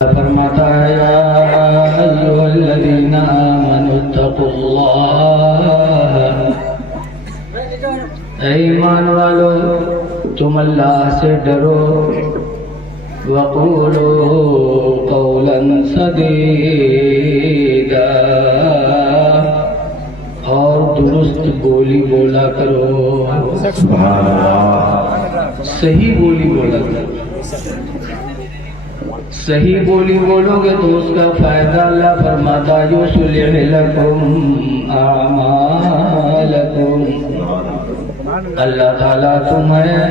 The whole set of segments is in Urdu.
فرماتا ہے یا ایھا الذین آمنوا اتقوا اللہ، اے ایمان والو تم اللہ سے ڈرو، وقولوا قولا سدیدا، اور درست بولی بولا کرو، سبحان اللہ، صحیح بولی بولا کرو۔ صحیح بولی بولو گے تو اس کا فائدہ اللہ فرماتا یصلح لکم اعمالکم، اللہ تعالیٰ تمہیں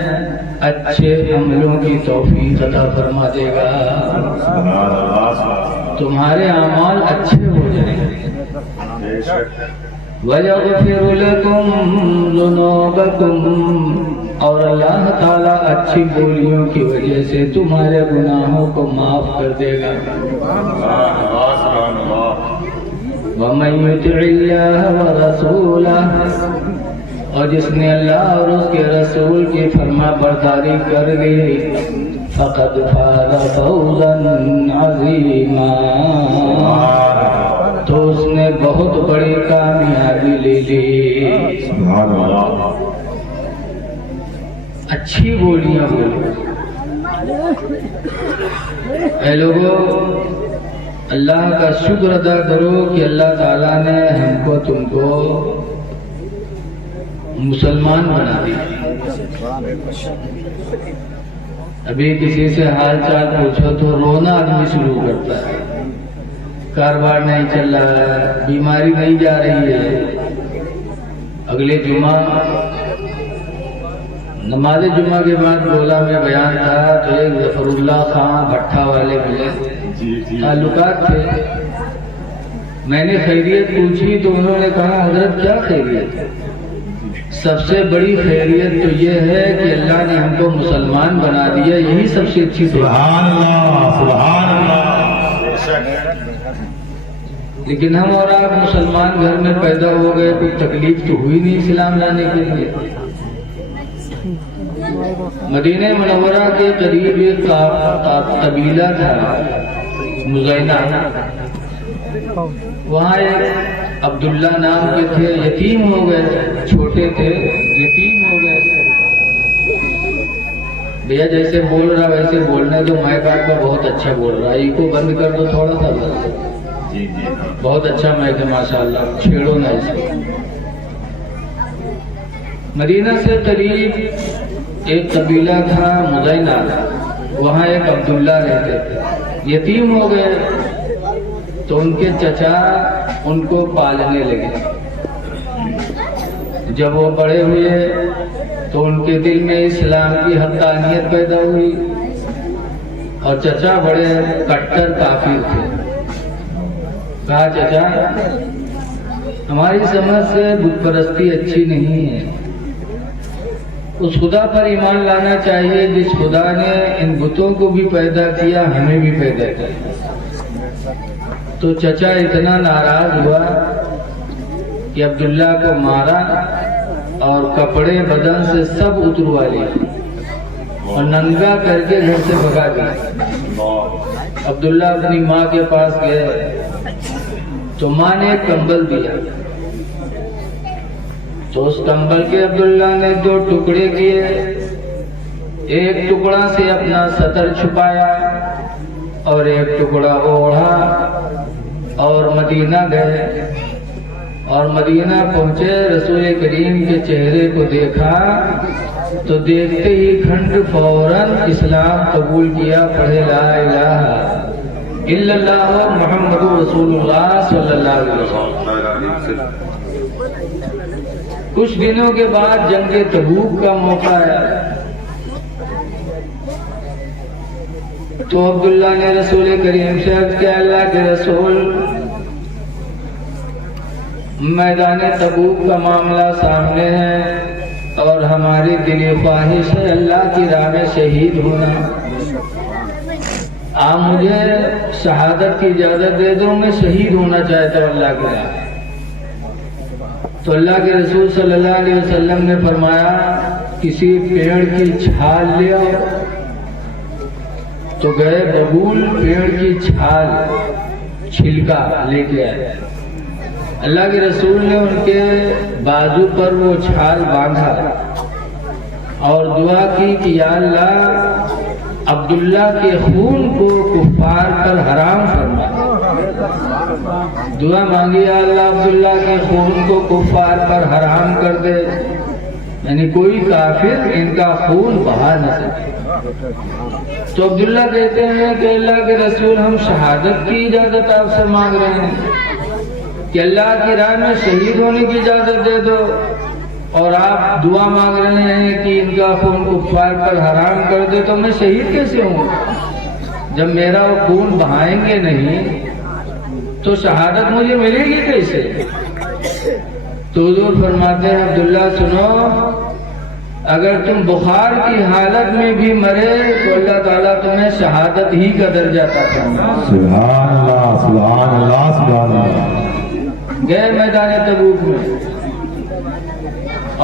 اچھے عملوں کی توفیق عطا فرما دے گا، تمہارے اعمال اچھے ہو جائیں گے۔ وَيَغْفِرُ لَكُمْ ذُنُوبَكُمْ، اور اللہ تعالیٰ اچھی بولیوں کی وجہ سے تمہارے گناہوں کو معاف کر دے گا۔ وَمَن يُطِعِ اللَّهَ وَرَسُولَهُ، اور جس نے اللہ اور اس کے رسول کی فرما برداری کر لی، فَقَدْ فَازَ فَوْزًا عَظِيمًا، تو اس نے بہت بڑی کامیابی لے لی۔ اچھی بولیاں بولو۔ اے لوگو، اللہ کا شکر ادا کرو کہ اللہ تعالیٰ نے ہم کو تم کو مسلمان بنا دیا۔ ابھی کسی سے حال چال پوچھو تو رونا آدمی شروع کرتا ہے، کاروبار نہیں چل رہا ہے، بیماری نہیں جا رہی ہے۔ اگلے جمعہ نماز جمعہ کے بعد بولا میں بیان تھا تو ایک ظفر اللہ خان بھٹا والے ملے، تعلقات تھے، میں نے خیریت پوچھی تو انہوں نے کہا حضرت کیا خیریت ہے؟ سب سے بڑی خیریت تو یہ ہے کہ اللہ نے ہم کو مسلمان بنا دیا، یہی سب سے اچھی بات۔ سبحان اللہ، سبحان اللہ۔ لیکن ہم اور آپ مسلمان گھر میں پیدا ہو گئے، کوئی تکلیف تو ہوئی نہیں اسلام لانے کے لیے۔ مدینہ منورہ کے قریب ایک قبیلہ تھا مزینہ، وہاں ایک عبداللہ نام کے تھے، یتیم ہو گئے، چھوٹے تھے یتیم ہو گئے۔ بھیا جیسے بول رہا ویسے بولنے دو، مائک آپ کا بہت اچھا بول رہا ہے، کو بند کر دو تھوڑا سا، بہت اچھا مائک ہے ماشاءاللہ، چھیڑو نہ اسے۔ مدینہ سے قریب ایک قبیلہ تھا مزینہ، وہاں ایک عبداللہ رہتے تھے، یتیم ہو گئے تو ان کے چچا ان کو پالنے لگے۔ جب وہ بڑے ہوئے تو ان کے دل میں اسلام کی حقانیت پیدا ہوئی، اور چچا بڑے کٹر کافر تھے۔ کہا چچا ہماری سمجھ سے بت پرستی اچھی نہیں ہے، اس خدا پر ایمان لانا چاہیے جس خدا نے ان بتوں کو بھی پیدا کیا، ہمیں بھی پیدا کیا۔ تو چچا اتنا ناراض ہوا کہ عبداللہ کو مارا اور کپڑے بدن سے سب اتروا لیے اور ننگا کر کے گھر سے بھگا دیا۔ عبداللہ اپنی ماں کے پاس گئے تو ماں نے ایک کمبل دیا، تو اس کمبل کے عبداللہ نے 2 ٹکڑے کیے، ایک ٹکڑا سے اپنا سطر چھپایا اور ایک ٹکڑا اوڑھا اور مدینہ گئے، اور مدینہ پہنچے، رسول کریم کے چہرے کو دیکھا تو دیکھتے ہی کھنڈ فوراً اسلام قبول کیا، پڑھے لا الہ الا اللہ محمد رسول اللہ صلی اللہ علیہ وسلم۔ کچھ دنوں کے بعد جنگ تبوک کا موقع آیا تو عبداللہ نے رسول کریم سے عرض کیا اللہ کے رسول، میدان تبوک کا معاملہ سامنے ہے اور ہماری دلی خواہش ہے اللہ کی راہ میں شہید ہونا، آپ مجھے شہادت کی اجازت دے دو، میں شہید ہونا چاہتا ہوں اللہ کی راہ۔ تو اللہ کے رسول صلی اللہ علیہ وسلم نے فرمایا کسی پیڑ کی چھال لے آؤ تو گئے ببول پیڑ کی چھال چھلکا لے کے آئے. اللہ کے رسول نے ان کے بازو پر وہ چھال باندھا اور دعا کی کہ یا اللہ عبداللہ کے خون کو کفار پر حرام فرما. دعا مانگی یا اللہ عبداللہ کے خون کو کفار پر حرام کر دے، یعنی کوئی کافر ان کا خون بہا نہ سکے. تو عبداللہ کہتے ہیں کہ اللہ کے رسول ہم شہادت کی اجازت آپ سے مانگ رہے ہیں کہ اللہ کی راہ میں شہید ہونے کی اجازت دے دو، اور آپ دعا مانگ رہے ہیں کہ ان کا خون کفار پر حرام کر دے. تو میں شہید کیسے ہوں جب میرا وہ خون بہائیں گے نہیں؟ تو شہادت مجھے ملے گی کیسے؟ تو حضور فرماتے ہیں عبداللہ سنو، اگر تم بخار کی حالت میں بھی مرے تو اللہ تعالیٰ تمہیں شہادت ہی کا درجہ عطا فرمائے. سبحان اللہ سبحان اللہ سبحان اللہ. گئے میدان تبوک میں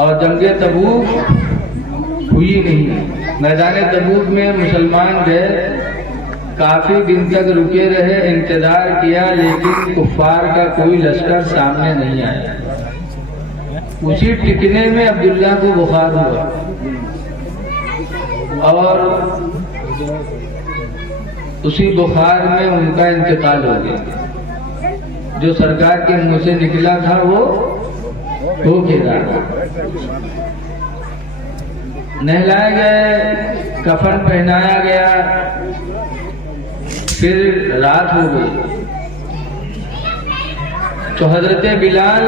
اور جنگ تبوک ہوئی نہیں. میدان تبوک میں مسلمان گئے، کافی دن تک رکے رہے، انتظار کیا، لیکن کفار کا کوئی لشکر سامنے نہیں آیا. اسی ٹکنے میں عبداللہ کو بخار ہوا اور اسی بخار میں ان کا انتقال ہو گیا. جو سرکار کے منہ سے نکلا تھا وہ ہو گیا. نہلائے گئے، کفن پہنایا گیا، پھر رات ہو گئی. تو حضرت بلال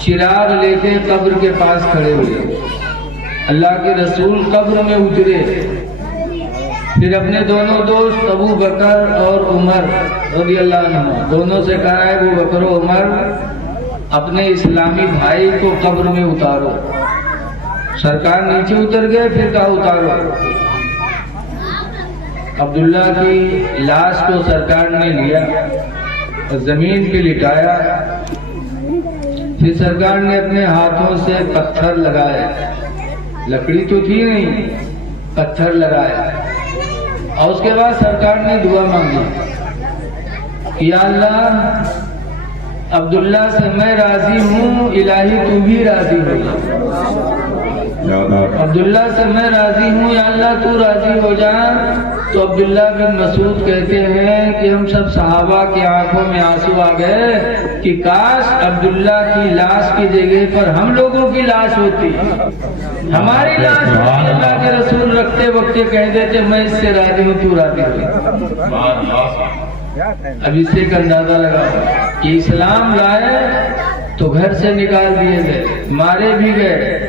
چراغ لے کے قبر کے پاس کھڑے ہوئے. اللہ کے رسول قبر میں اترے، پھر اپنے دونوں دوست ابو بکر اور عمر رضی اللہ عنہ دونوں سے کہا ہے ابو بکر و عمر اپنے اسلامی بھائی کو قبر میں اتارو. سرکار نیچے اتر گئے، پھر کہا اتارو. عبداللہ کی لاش کو سرکار نے لیا اور زمین پہ لٹایا. پھر سرکار نے اپنے ہاتھوں سے پتھر لگائے، لکڑی تو تھی نہیں، پتھر لگائے. اور اس کے بعد سرکار نے دعا مانگی یا اللہ عبداللہ سے میں راضی ہوں، الہی تو بھی راضی ہو. عبداللہ سے میں راضی ہوں، یا اللہ تو راضی ہو جا. تو عبداللہ بن مسعود کہتے ہیں کہ ہم سب صحابہ کی آنکھوں میں آنسو آ گئے کہ کاش عبداللہ کی لاش کی جگہ پر ہم لوگوں کی لاش ہوتی، ہماری لاش ہوتی. اللہ کے رسول رکھتے وقت کہہ دیتے میں اس سے راضی ہوں، تو راضی ہو. اب اس سے ایک اندازہ لگا کہ اسلام لائے تو گھر سے نکال دیے گئے، مارے بھی گئے،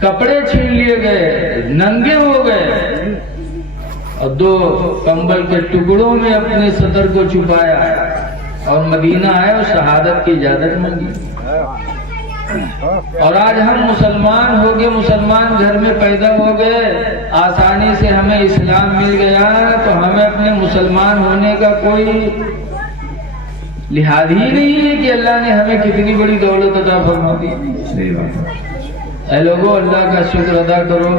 کپڑے چھین لیے گئے، ننگے ہو گئے، اور 2 کمبل کے ٹکڑوں میں اپنے صدر کو چھپایا اور مدینہ آئے اور شہادت کی اجازت مانگی. اور آج ہم مسلمان ہو گئے، مسلمان گھر میں پیدا ہو گئے، آسانی سے ہمیں اسلام مل گیا، تو ہمیں اپنے مسلمان ہونے کا کوئی لحاظ ہی نہیں ہے کہ اللہ نے ہمیں کتنی بڑی دولت عطا فرما دی. اے لوگوں اللہ کا شکر ادا کرو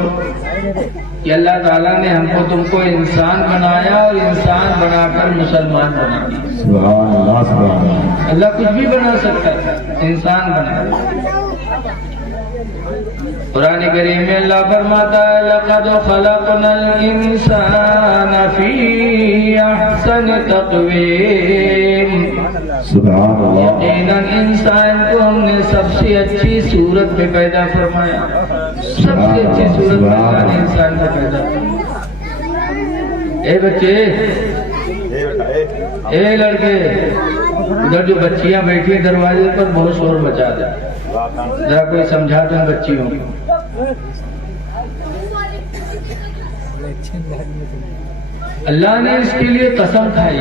کہ اللہ تعالیٰ نے ہم کو تم کو انسان بنایا اور انسان بنا کر مسلمان بنا دیا. سبحان اللہ سبحان اللہ. اللہ کچھ بھی بنا سکتا ہے، انسان بنا. قرآن کریم میں اللہ فرماتا ہے لَقَدْ خَلَقْنَا الْإِنسَانَ فِي أَحْسَنِ تَقْوِيمٍ. سبحان اللہ. یقیناً انسان کو ہم نے سب سے اچھی صورت میں پیدا فرمایا، سب سے اچھی صورت میں اللہ نے انسان کو پیدا فرمایا. اے بچے، اے لڑکے، ادھر جو بچیاں بیٹھی ہیں دروازے پر بہت شور مچا دیں، ذرا کوئی سمجھا دیں بچیوں کو. اللہ نے اس کے لیے قسم کھائی،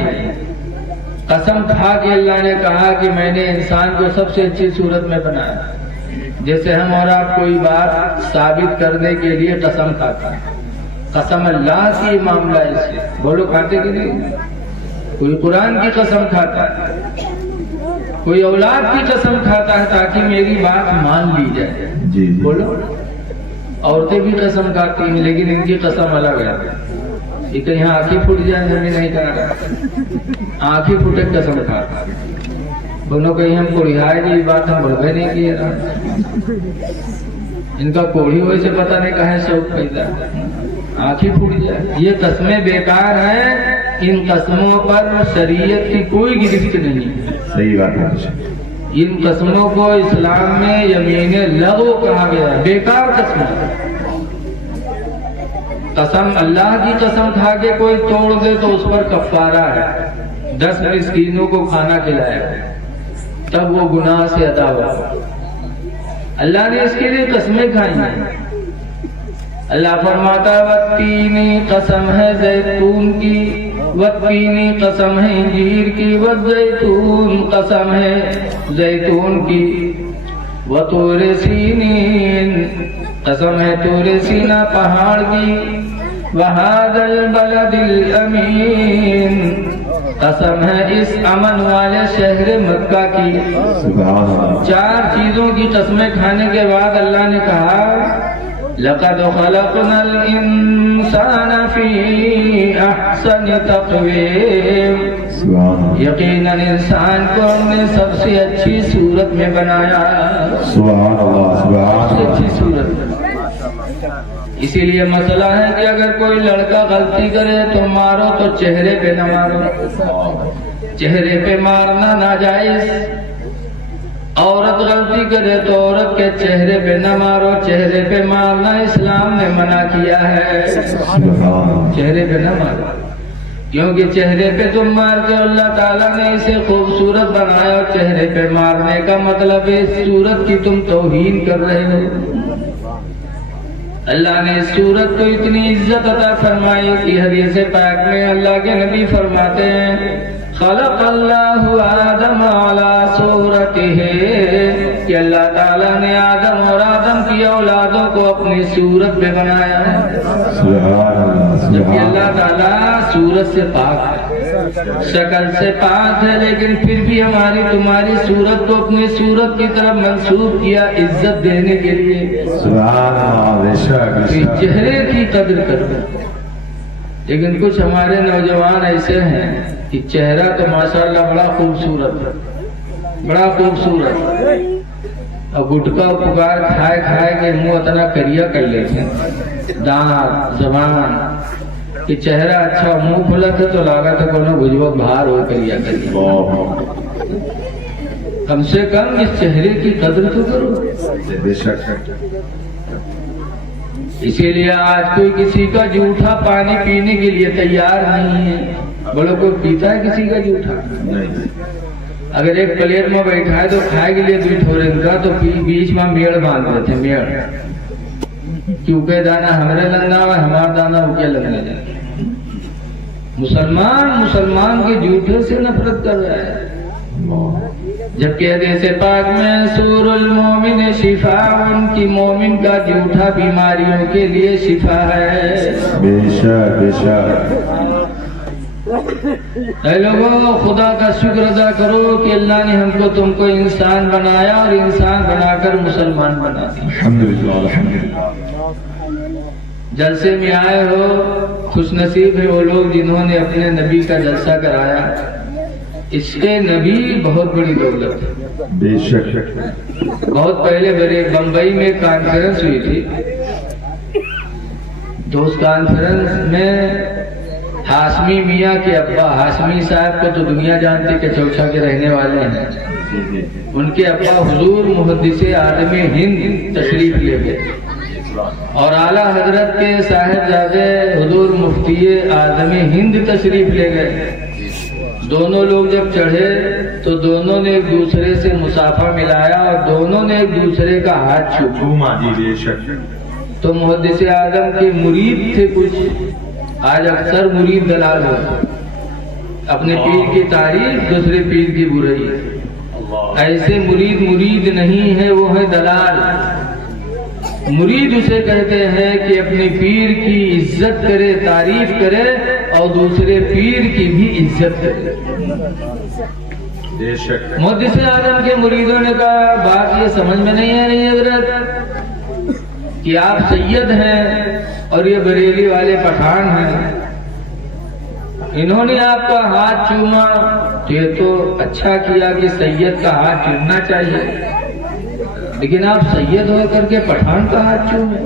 قسم کھا کے اللہ نے کہا کہ میں نے انسان کو سب سے اچھی صورت میں بنایا. جیسے ہم اور آپ کوئی بات ثابت کرنے کے لیے قسم کھاتے ہیں، قسم اللہ کی معاملہ ہے. اس سے بولو کھاتے کہ نہیں؟ کوئی قرآن کی قسم کھاتا ہے، کوئی اولاد کی قسم کھاتا ہے تاکہ میری بات مان لی جائے. جی بولو. عورتیں بھی قسم کھاتی ہیں لیکن ان کی قسم الگ ہے. یہ کہیں آنکھیں پھٹ جائے ہمیں نہیں کہا آنکھیں پھٹے قسم کھا دونوں کہیں ہم کو رہائی نہیں بات ہم بڑھے نہیں کیے ان کا کوڑی ہوئے سے پتہ نہیں کہاں شوق پیدا آنکھیں پھٹ جائے یہ قسمیں بیکار ہیں ان قسموں پر شریعت کی کوئی گرفت نہیں صحیح بات ہے ان قسموں کو اسلام میں یمین لغو کہا گیا ہے بیکار قسم اللہ کی قسم کھا کے کوئی توڑ دے تو اس پر کفارہ ہے 10 مسکینوں کو کھانا کھلایا تب وہ گناہ سے ادا ہوا اللہ نے اس کے لیے قسمیں کھائی ہیں اللہ فرماتا والتینی قسم ہے زیتون کی والتینی قسم ہے انجیر کی والزیتون قسم ہے زیتون کی وطور سینین قسم ہے طور سینا پہاڑ کی وہذا البلد الامین قسم ہے اس امن والے شہر مکہ کی سبحان اللہ 4 چیزوں کی قسمیں کھانے کے بعد اللہ نے کہا لقد خلقنا الانسان فی احسن تقویم سبحان اللہ یقیناً انسان کو ہم نے سب سے اچھی صورت میں بنایا سبحان اللہ سبحان سب سے اللہ اچھی صورت اسی لیے مسئلہ ہے کہ اگر کوئی لڑکا غلطی کرے تو مارو تو چہرے پہ نہ مارو چہرے پہ مارنا ناجائز عورت غلطی کرے تو عورت کے چہرے پہ نہ مارو چہرے پہ مارنا اسلام نے منع کیا ہے سبحان اللہ چہرے پہ نہ مارو کیونکہ چہرے پہ تم مارتے ہو اللہ تعالیٰ نے اسے خوبصورت بنایا اور چہرے پہ مارنے کا مطلب ہے اس صورت کی تم توہین کر رہے ہو اللہ نے اس صورت کو اتنی عزت عطا فرمائی کہ حدیث پاک میں اللہ کے نبی فرماتے ہیں خلق اللہ آدم علی صورتہ کہ اللہ تعالیٰ نے آدم اور آدم کی اولادوں کو اپنی صورت پہ بنایا ہے سبحان اللہ جبکہ سبحان اللہ تعالیٰ صورت سے پاک ہے شکل سے پاک ہے لیکن پھر بھی ہماری تمہاری صورت کو اپنی صورت کی طرف منسوب کیا عزت دینے کے لیے سبحان اللہ بے شک بے شک چہرے کی قدر کرتے لیکن کچھ ہمارے نوجوان ایسے ہیں کہ چہرہ تو ماشاءاللہ بڑا خوبصورت ہے بڑا خوبصورت اور گٹکا پکار کھائے کھائے کے منہ اتنا کریا کر لیتے ہیں دانت زبان کہ چہرہ اچھا منہ کھلا تھا تو لاگا تھا کوئی بجوک باہر ہو کریا کم سے کم اس چہرے کی قدر تو کرو بے شک اسی لیے آج کوئی کسی کا جھوٹا پانی پینے کے لیے تیار نہیں ہے بولو کوئی پیتا ہے کسی کا جھوٹا اگر ایک پلیٹ میں بیٹھا ہے تو کھائے کے لیے بھی تھوڑے کا تو بیچ میں میڑ باندھ دیتے میڑ کیونکہ دانا ہمارے لگنا ہوا ہمارا دانا اوکے لگنے جائے مسلمان کے جھوٹے سے نفرت کر رہا ہے جبکہ حدیث پاک میں سور المومن شفا ان کی مومن کا جھوٹا بیماریوں کے لیے شفا ہے بے شک بے شک اے لوگوں خدا کا شکر ادا کرو کہ اللہ نے ہم کو تم کو انسان بنایا اور انسان بنا کر مسلمان بنا دیا الحمدللہ الحمدللہ جلسے میں آئے ہو خوش نصیب ہے وہ لوگ جنہوں نے اپنے نبی کا جلسہ کرایا عشق نبی بہت بڑی دولت ہے بے شک بہت پہلے میرے بمبئی میں کانفرنس ہوئی تھی تو اس کانفرنس میں ہاشمی میاں کے ابا ہاشمی صاحب کو تو دنیا جانتی کہ چوچا کے رہنے والے ہیں ان کے ابا حضور محدث اعظم ہند تشریف لے گئے اور اعلیٰ حضرت کے صاحبزادے حضور مفتی اعظم ہند تشریف لے گئے دونوں لوگ جب چڑھے تو دونوں نے ایک دوسرے سے مصافحہ ملایا اور دونوں نے ایک دوسرے کا ہاتھ چھوا بے شک تو محدث اعظم کے مرید تھے کچھ آج اکثر مرید دلال ہوتے اپنے پیر کی تعریف دوسرے پیر کی برائی ایسے مرید نہیں ہے وہ ہے دلال مرید اسے کہتے ہیں کہ اپنے پیر کی عزت کرے تعریف کرے اور دوسرے پیر کی بھی عزت کرے محدث اعظم کے مریدوں نے کہا بات یہ سمجھ میں نہیں آ رہی حضرت کہ آپ سید ہیں اور یہ بریلی والے پٹھان ہیں انہوں نے آپ کا ہاتھ چوما تو یہ تو اچھا کیا کہ سید کا ہاتھ چومنا چاہیے، لیکن آپ سید ہو کر کے پٹھان کا ہاتھ چومے،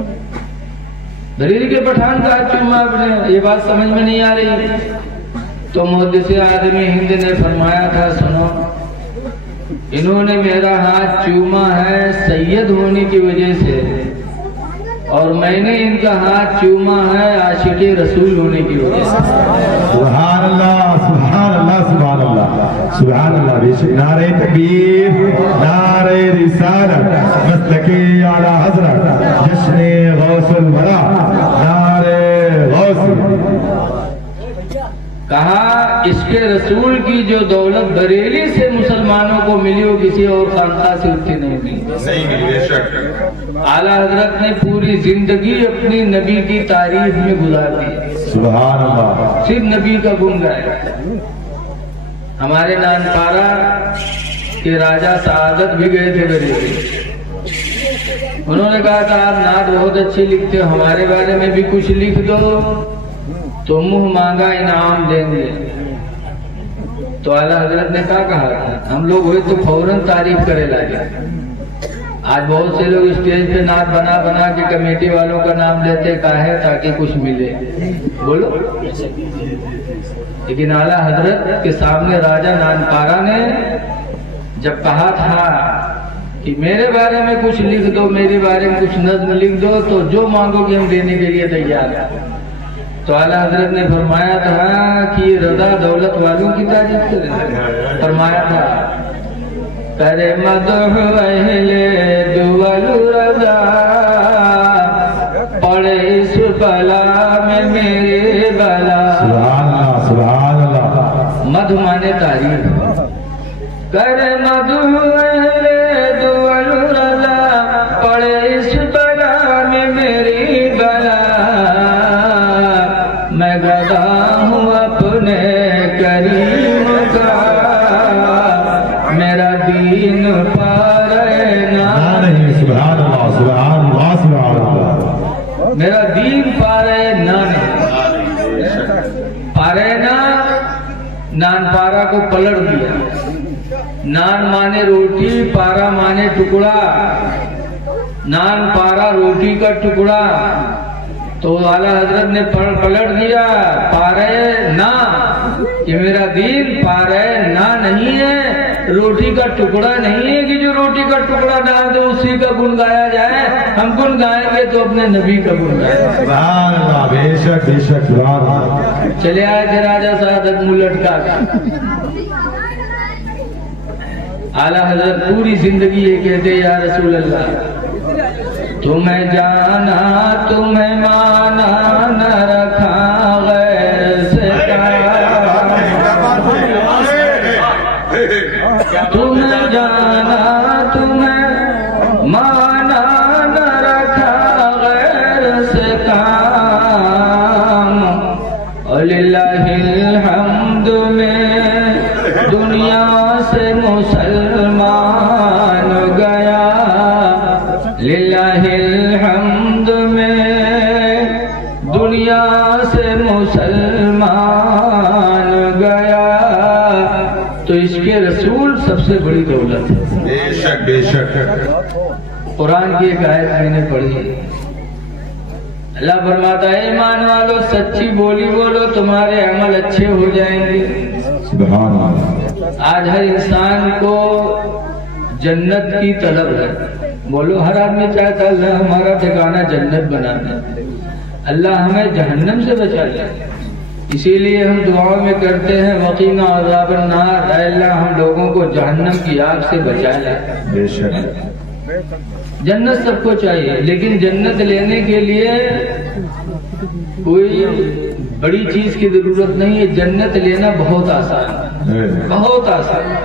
بریلی کے پٹھان کا ہاتھ چوما آپ نے، یہ بات سمجھ میں نہیں آ رہی۔ تو محدث اعظم ہند نے فرمایا تھا سنو، انہوں نے میرا ہاتھ چوما ہے سید ہونے کی وجہ سے، اور میں نے ان کا ہاتھ چوما ہے عاشق رسول ہونے کی وجہ سے۔ سبحان اللہ سبحان اللہ سبحان اللہ سبحان اللہ۔ بے شک نعرہ تکبیر، نعرہ رسالت، مسلک اعلی حضرت، جشن غوث الورا، نعرہ غوث۔ کہا عشق رسول کی جو دولت بریلی سے مسلمانوں کو ملی وہ کسی اور خانقاہ سے اتنی نہیں ملی۔ بے شک اعلیٰ حضرت نے پوری زندگی اپنی نبی کی تعریف میں گزار دی، سبحان اللہ۔ صرف نبی کا گن گایا۔ ہمارے نانپارہ کے راجہ سعادت بھی گئے تھے بریلی، انہوں نے کہا تھا آپ نعت بہت اچھی لکھتے ہو، ہمارے بارے میں بھی کچھ لکھ دو تو منہ مانگا انعام دیں گے۔ تو اعلیٰ حضرت نے کہا تھا ہم لوگ ہوئے تو فوراً تعریف کرے لگے۔ آج بہت سے لوگ اسٹیج پہ نعت بنا بنا کے کمیٹی والوں کا نام لیتے کاہے تاکہ کچھ ملے، بولو۔ لیکن اعلیٰ حضرت کے سامنے راجہ نانپارہ نے جب کہا تھا کہ میرے بارے میں کچھ لکھ دو، میرے بارے میں کچھ نظم لکھ دو تو جو مانگو گے ہم دینے کے لیے تیار ہیں، تو اعلیٰ حضرت نے فرمایا تھا کہ یہ رضا دولت والوں کی تعریف کرے۔ فرمایا تھا کرے مدح اہل دول رضا، پڑے اس بلا میں میرے بلا۔ سبحان اللہ سبحان اللہ۔ مدح مانے تعریف، کرے مدح اہل دول رضا، پڑے اس بلا میں میری بلا، میں گدا ہوں اپنے کریم کا، میرا دین پارے نہیں سبحان اللہ سبحان اللہ سبحان اللہ۔ میرا دین پارے پارے نان پارا کو پلٹ دیا۔ نان مانے روٹی، پارا مانے ٹکڑا، نان پارا روٹی کا ٹکڑا، تو اعلیٰ حضرت نے پلٹ دیا پارے نا، کہ میرا دین پارے نا نہیں ہے، روٹی کا ٹکڑا نہیں ہے کہ جو روٹی کا ٹکڑا ڈال دے اسی کا گن گایا جائے، ہم گن گائیں گے تو اپنے نبی کا گن گائیں۔ سبحان اللہ بے شک بے شک سبحان اللہ۔ چلے آئے تھے راجہ سعادت منہ لٹکا کر، اعلیٰ حضرت پوری زندگی یہ کہتے یا رسول اللہ تمہیں جانا تمہیں مانا نہ رکھا غیر سے تمہیں جانا تمہیں مانا نہ رکھا غیر سے کام، وللہ الحمد میں دنیا سے مسلمان گیا، للہ الحمد میں دنیا سے مسلمان گیا۔ تو عشق رسول سب سے بڑی دولت ہے۔ بے شک بے شک۔ قرآن کی ایک آیت میں نے پڑھی، اللہ فرماتا ہے ایمان والو سچی بولی بولو تمہارے عمل اچھے ہو جائیں گے۔ سبحان اللہ۔ آج ہر انسان کو جنت کی طلب ہے، بولو ہر آدمی چاہتا ہے اللہ ہمارا ٹھکانہ جنت بنا دے، اللہ ہمیں جہنم سے بچا لے۔ اسی لیے ہم دعاؤں میں کرتے ہیں وقینا عذاب النار، اے اللہ ہم لوگوں کو جہنم کی آگ سے بچا لے۔ بے شک۔ جنت سب کو چاہیے، لیکن جنت لینے کے لیے کوئی بڑی چیز کی ضرورت نہیں ہے، جنت لینا بہت آسان ہے، بہت آسان ہے۔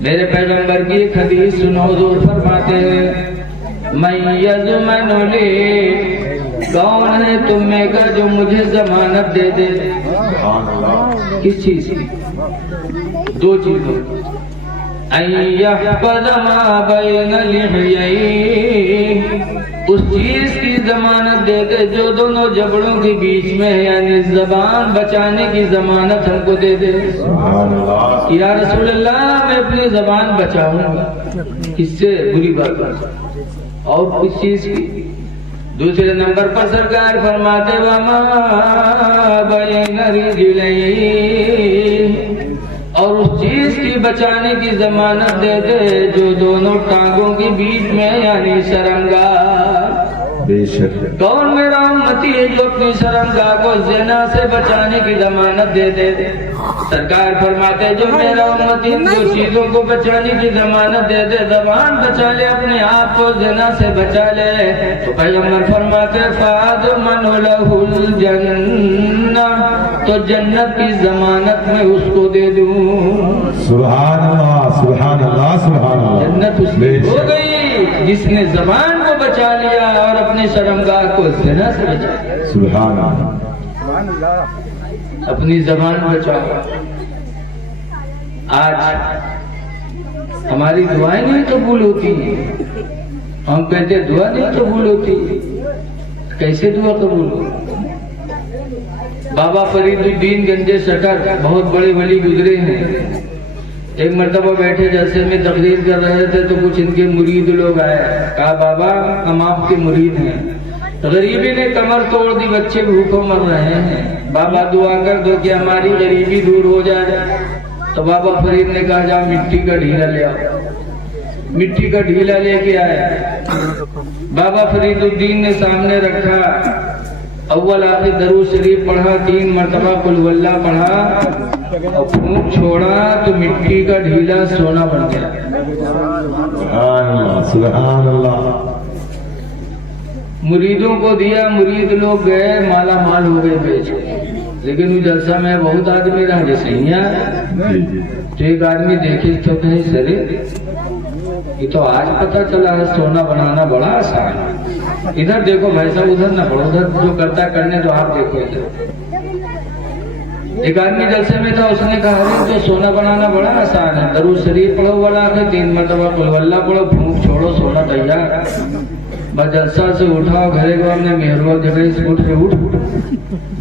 میرے پیغمبر کی ایک حدیث سنو، حضور فرماتے ہیں میں یضمن لی، کون ہے تم میں کا جو مجھے ضمانت دے دے؟ کس چیز کی؟ دو چیزوں، ان یحفظ ما بین لحییہ، اس چیز کی ضمانت دے دے جو دونوں جبڑوں کے بیچ میں ہے، یعنی زبان بچانے کی ضمانت ہم کو دے دے۔ یا رسول اللہ میں اپنی زبان بچاؤں گا، کس سے؟ بری بات اور کس چیز کی؟ دوسرے نمبر پر سرکار فرماتے وما بین رجلین، اور اس چیز کی بچانے کی ضمانت دے دے جو دونوں ٹانگوں کے بیچ میں یعنی شرمگاہ۔ بے شک کون میرا امتی ہے جو اپنی شرمگاہ کو زنا سے بچانے کی ضمانت دے دے؟ سرکار فرماتے جو میرا امتی ان دو چیزوں کو بچانے کی ضمانت دے دے، زبان بچا لے، اپنے آپ کو زنا سے بچا لے، تو پیغمبر فرماتے فاضمن لہ الجنہ، تو جنت کی ضمانت میں اس کو دے دوں۔ سبحان اللہ سبحان اللہ سبحان اللہ۔ جنت اس کی ہو گئی جس نے زبان کو بچا لیا اور اپنے شرمگاہ کو زنا سے بچا لیا۔ سبحان اللہ۔ اپنی زبان بچاؤ۔ آج ہماری دعائیں نہیں قبول ہوتی، ہم کہتے دعا نہیں قبول ہوتی، کیسے دعا قبول ہو؟ بابا فرید الدین گنجے شکر بہت بڑے ولی گزرے ہیں، ایک مرتبہ بیٹھے جلسے میں تقریر کر رہے تھے تو کچھ ان کے مرید لوگ آئے، کہا بابا ہم آپ کے مرید ہیں، غریبی نے کمر توڑ دی، بچے بھوکوں مر رہے ہیں، بابا دعا کر دو کہ ہماری غریبی دور ہو جائے۔ تو بابا فرید نے کہا جاؤ مٹی کا ڈھیلا لے آؤ، مٹی کا ڈھیلا لے کے آئے، بابا فرید الدین نے سامنے رکھا، اول آخر درود شریف پڑھا، 3 مرتبہ قل ہو اللہ پڑھا اور پھونک چھوڑا تو مٹی کا ڈھیلا سونا بن گیا۔ سبحان اللہ سبحان اللہ۔ مریدوں کو دیا، مرید لوگ گئے مالا مال ہو گئے بیچ کے، لیکن وہ جلسہ میں بہت آدمی رہا جیسے تو ایک آدمی دیکھے تو کہیں سرے یہ تو آج پتہ چلا ہے سونا بنانا بڑا آسان ہے، ادھر دیکھو بھائی صاحب ادھر نہ پڑھو، ادھر جو کرتا کرنے تو آپ دیکھو ادھر۔ ایک آدمی جلسے میں تھا، اس نے کہا تو سونا بنانا بڑا آسان ہے، درود شریف پڑھو والا کے 3 مرتبہ قل ہو اللہ پڑھو، پھونک چھوڑو سونا تیار۔ بس جلسہ سے اٹھا گھرے کو ہم نے مہربان جگہ سے اٹھ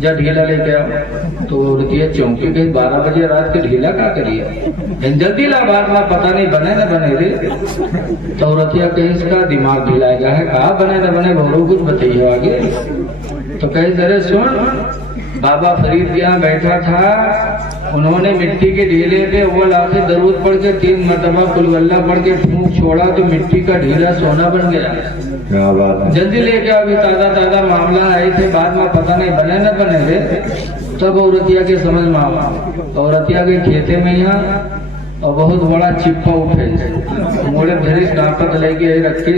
جا ڈھیلا لے کے آؤ تو وہ عورت یہ چونکی گئی 12 بجے رات کے ڈھیلا کا کریا جلدی لا بات میں پتہ نہیں بنے نہ بنے رے تو عورتیا کہیں اس کا دماغ ڈھیلا گیا ہے، کہا بنے نہ بنے بہرو کچھ بتائیے آگے تو کہیں ذرا سن بابا فرید یہاں بیٹھا تھا، انہوں نے مٹی کے ڈھیلے پہ اول آخر درود پڑھ کے 3 مرتبہ قل ہو اللہ پڑھ کے پھونک چھوڑا تو مٹی کا ڈھیلا سونا بن گیا۔ کیا بات ہے، جلدی لے کے ابھی تازہ معاملہ آئے تھے، بعد میں پتہ نہیں بنے نہ بنے تھے، تب عورتیا کے سمجھ میں آوا، عورتیا کے کھیتے میں یہاں اور بہت بڑا چپا اٹھے موڑے بھیرے ڈاپت لے کے رکھے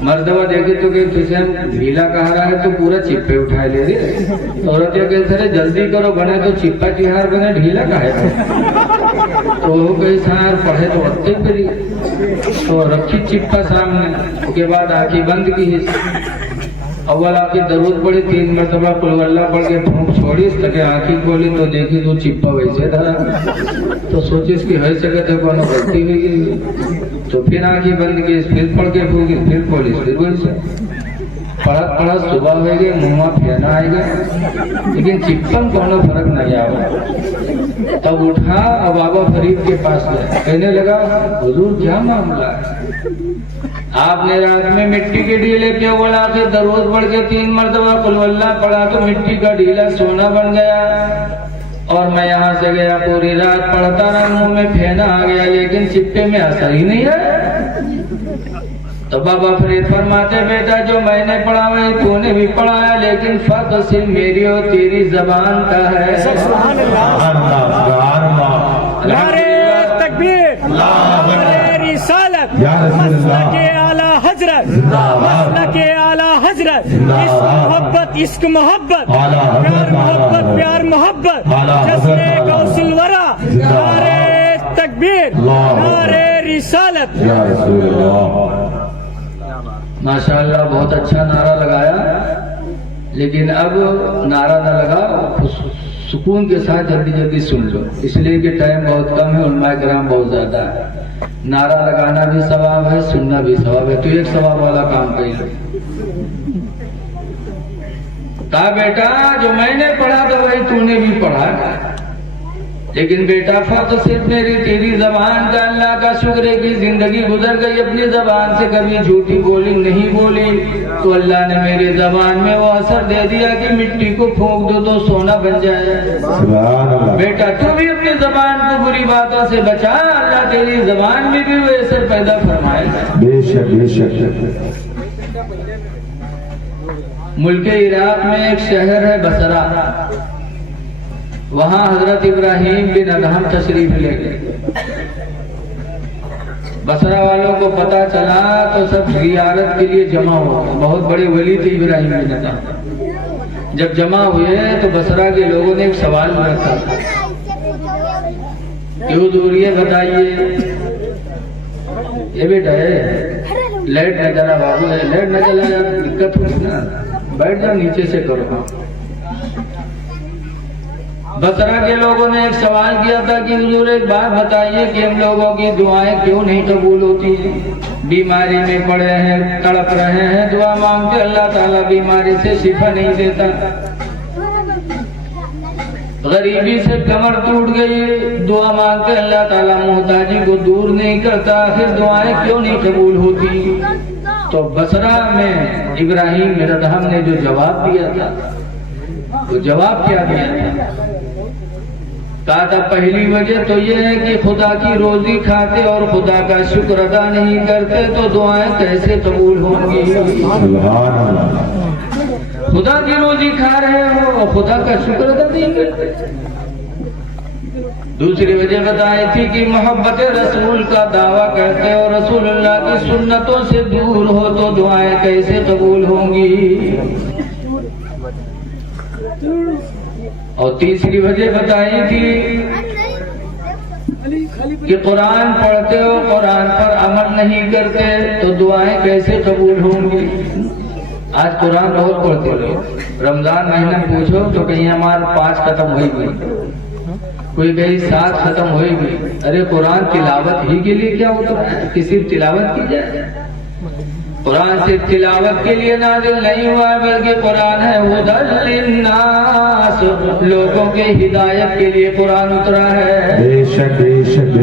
مردبہ دیکھے تو کہ کسی ہم ڈھیلا کہا رہا ہے تو پورا چپے اٹھائے لے رہے عورتیا کہتے رہے جلدی کرو بنے تو چپا چہار بنے ڈھیلا کہا ہے تو وہ کہیں سار پڑھے تو اٹھتے پھری تو رکھی چپا سامنے، اس کے بعد آنکھیں بند کی اول آپ کی درود پڑی 3 مرتبہ قل ہو اللہ پڑھ کے پھونک چھوڑی، اس لگے آنکھیں کھولی تو دیکھی تو چپا ویسے دھرا تو سوچی اس کی ہر جگہ تھے کونوں غلطی ہوئی گئی تو پھر آنکھیں بند کی، پھر پڑھ کے پھونکی، پھر کھولی، پھر ویسے پڑھا صبح ہوئے گئے منہ پھیرنا آئے گا لیکن چپن کونوں فرق نہیں آیا۔ تب اٹھا اور بابا فرید کے پاس گیا، کہنے لگا حضور کیا معاملہ ہے؟ آپ نے رات میں مٹی کے ڈھیلے پہ اول آخر درود پڑھ کے 3 مرتبہ قل ہو اللہ پڑھا تو مٹی کا ڈھیلا سونا بن گیا اور میں یہاں سے گیا پوری رات پڑھتا رہا، منہ میں پھینا آ گیا لیکن چپے میں اثر ہی نہیں ہے۔ تو بابا فرید فرماتے بیٹا جو میں نے پڑھا ہے تو نے بھی پڑھایا لیکن فرق صرف میری اور تیری زبان کا ہے۔ سبحان اللہ سبحان اللہ، نعرہ تکبیر، نعرہ رسالت، مسلک اعلی حضرت، مسلک اعلی حضرت، عشق محبت، عشق محبت، پیار محبت، پیار محبت، جشن غوث الورا، نعرہ تکبیر، نعرہ رسالت۔ یا رسول اللہ، ماشاءاللہ بہت اچھا نعرہ لگایا، لیکن اب نعرہ نہ لگا، سکون کے ساتھ جلدی سن لو، اس لیے کہ ٹائم بہت کم ہے، علماء کرام بہت زیادہ ہے، نعرہ لگانا بھی ثواب ہے، سننا بھی ثواب ہے، تو ایک ثواب والا کام کر لو۔ کہا بیٹا جو میں نے پڑھا تھا وہی تو نے بھی پڑھا، لیکن بیٹا فرض صرف میری تیری زبان کا، اللہ کا شکر ہے کہ زندگی گزر گئی اپنی زبان سے کبھی جھوٹی بولی نہیں بولی، تو اللہ نے میری زبان میں وہ اثر دے دیا کہ مٹی کو پھونک دو تو سونا بن جائے۔ سبحان اللہ۔ بیٹا تو بھی اپنی زبان کو بری باتوں سے بچا، اللہ تیری زبان میں بھی وہ اثر پیدا فرمائے۔ بے شک بے شک۔ ملک عراق میں ایک شہر ہے بصرہ، وہاں حضرت ابراہیم بن ادہم تشریف لے گئے۔ بصرہ والوں کو پتہ چلا تو سب زیارت کے لیے جمع ہو گئے، بہت بڑے ولی تھے ابراہیم بن ادہم۔ جب جمع ہوئے تو بصرہ کے لوگوں نے ایک سوال رکھا کہ حضور یہ بتائیے، یہ بیٹا ہے لائٹ نہ چلا بابو ہے، لائٹ نہ چلا یار دقت ہوگی نا، بیٹھ جاؤ نیچے سے کرو۔ بصرہ کے لوگوں نے ایک سوال کیا تھا کہ حضور ایک بات بتائیے کہ ہم لوگوں کی دعائیں کیوں نہیں قبول ہوتی ہیں؟ بیماری میں پڑے ہیں، تڑپ رہے ہیں، دعا مانگتے اللہ تعالیٰ بیماری سے شفا نہیں دیتا، غریبی سے کمر ٹوٹ گئی، دعا مانگتے اللہ تعالیٰ محتاجی کو دور نہیں کرتا، آخر دعائیں کیوں نہیں قبول ہوتی؟ تو بصرہ میں ابراہیم بن ادہم نے جو جواب دیا تھا، وہ جواب کیا دیا تھا؟ کہا تھا پہلی وجہ تو یہ ہے کہ خدا کی روزی کھاتے اور خدا کا شکر ادا نہیں کرتے تو دعائیں کیسے قبول ہوں گی؟ سبحان اللہ۔ خدا کی روزی کھا رہے ہو اور خدا کا شکر ادا نہیں کرتے۔ دوسری وجہ بتائی تھی کہ محبت رسول کا دعویٰ کرتے اور رسول اللہ کی سنتوں سے دور ہو تو دعائیں کیسے قبول ہوں گی؟ اور تیسری وجہ بتائی تھی کہ قرآن پڑھتے ہو قرآن پر عمل نہیں کرتے تو دعائیں کیسے قبول ہوں گی؟ آج قرآن بہت پڑھتے ہو، رمضان مہینہ پوچھو تو کہیں ہمارے 5 ختم ہوئی گئی، کوئی کہیں 7 ختم ہوئی گئی۔ ارے قرآن تلاوت ہی کے لیے کیا ہوتا ہے کہ صرف تلاوت کی جائے؟ قرآن صرف تلاوت کے لیے نازل نہیں ہوا بلکہ قرآن ہے ہدی للناس، لوگوں کے ہدایت کے لیے قرآن اترا ہے۔ بے شک بے شک۔